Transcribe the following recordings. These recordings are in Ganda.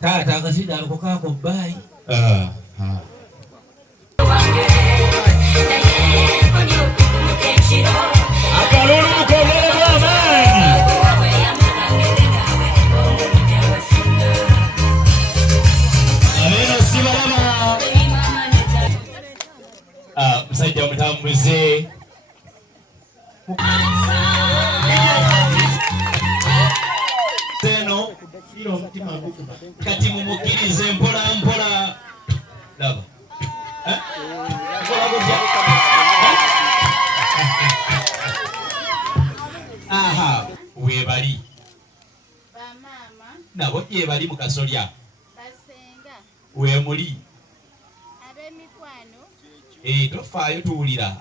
Tata akasida alikokaako bbayi. Musajja mutambuze seno kati mumukirize mpola mpola laba aha webali bamama nabo yebali mukasolya basenga wemuli ab'emikwano tofaayo tuwulira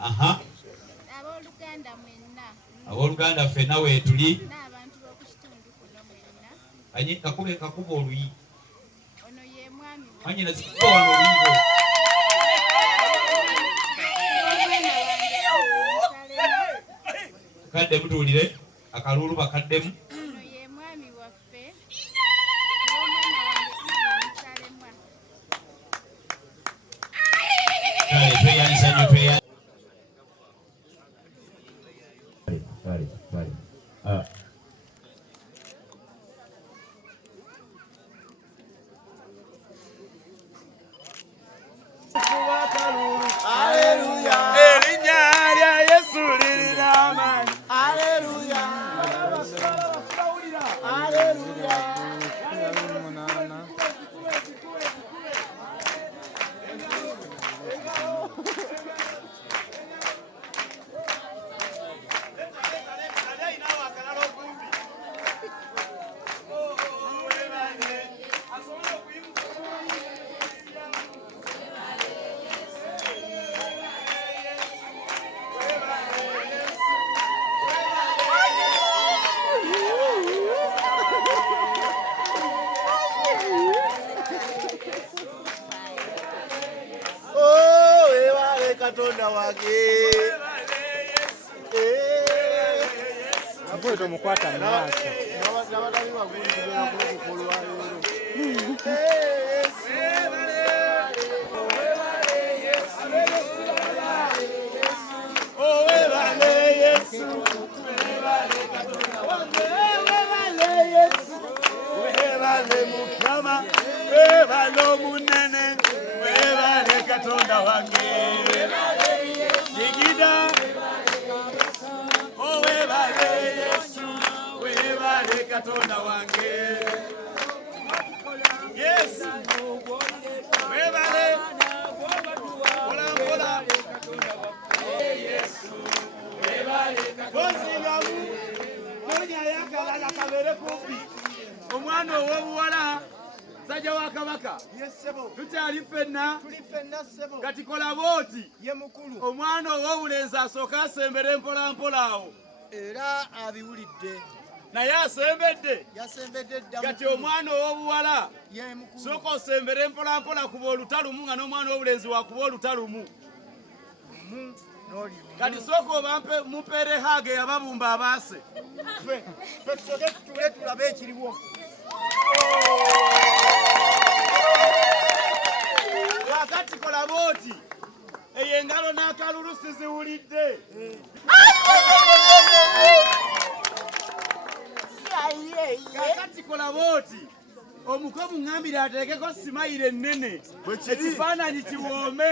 abooluganda mwenna abooluganda ffenna weetuli n'abantu b'okukitundu kuno mwenna kakuba oluyi ono ye mwami anyina zikuba wano oluyigo kadde mutuwulire akalulu bakaddemu ono ye mwami waffe n'omwana wange Musalemwa kale tweyanisa nnyo tweyanisa Katonda wage Apo ito mukwata maaso n'abatali baguli kugenda kukolwa Katonda wange Digida Oh webale Yesu webale Katonda wange Yes webale Ola ola Yesu webale Katonda Monya yakala kabere kupi Omwana ow'obuwala Sajja wa Kabaka tukyali ffenna kati kola booti omwana ow'obulenzi asooka asembera empola mpola awo era abiwulidde naye asembedde kati omwana ow'obuwala sooka osembera empola mpola kuba olutalumu nga n'omwana ow'obulenzi wakuba olutalumu kati sooka oba mupeere haage yababumba abaase tusoke tutule tulabe ekiriwo wakati kola booti eyo engalo n'akalulu siziwulidde kakati kola booti omuko muŋŋambire ateekeko simayiro ennene ekifaananyi kiwoome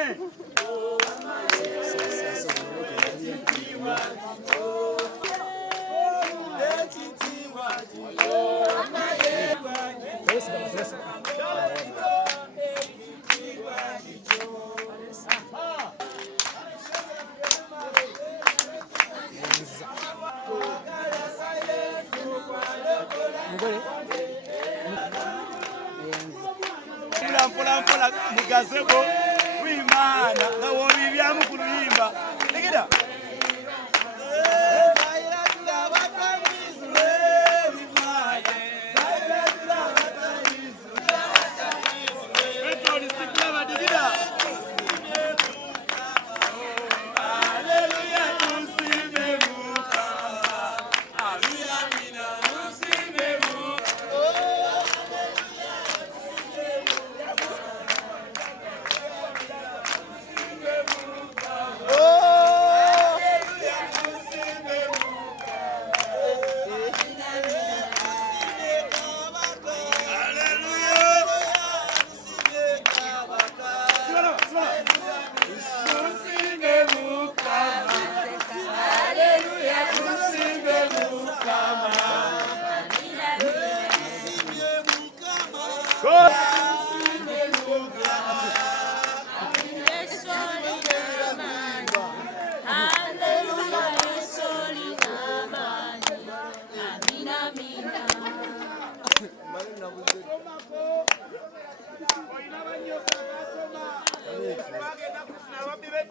mpola mugazebo wimana nga wobibyamu ku luyimba legera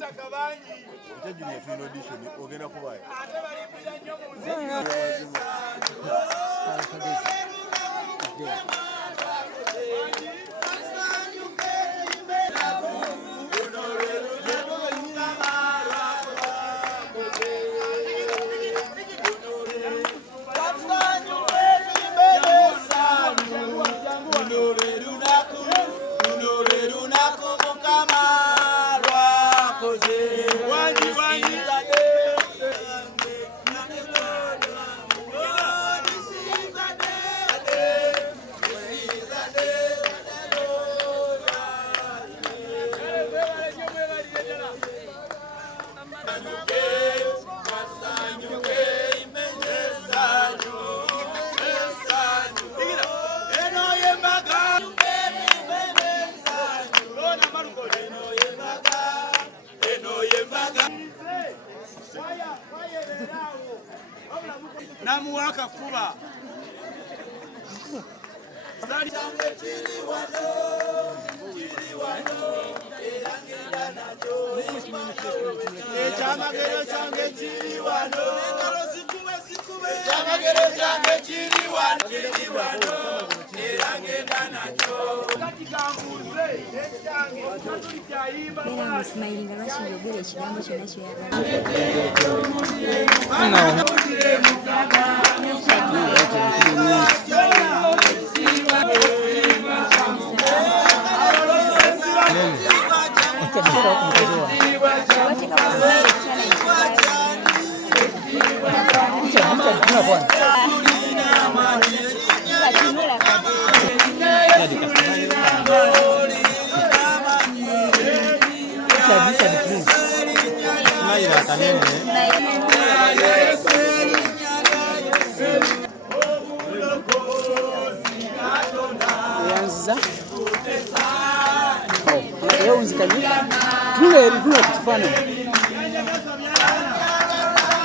abataka bangi ate balimbira nnyo mu namuwa akafuba ekyamagero kyange kiri wano engalo zikube ekyamagero kyange kiri wano era ngenda nakyo kati kambuuze ekyange tuli kyayimba Beera musmayiringa lwakiyogera ekigambo kyonna kyoyagala.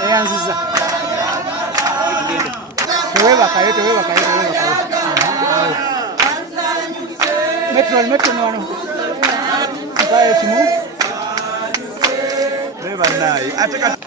Eyanziza. Tewebakayo. Metro no wano. Kaye kimu. Beba nayi. Ateka.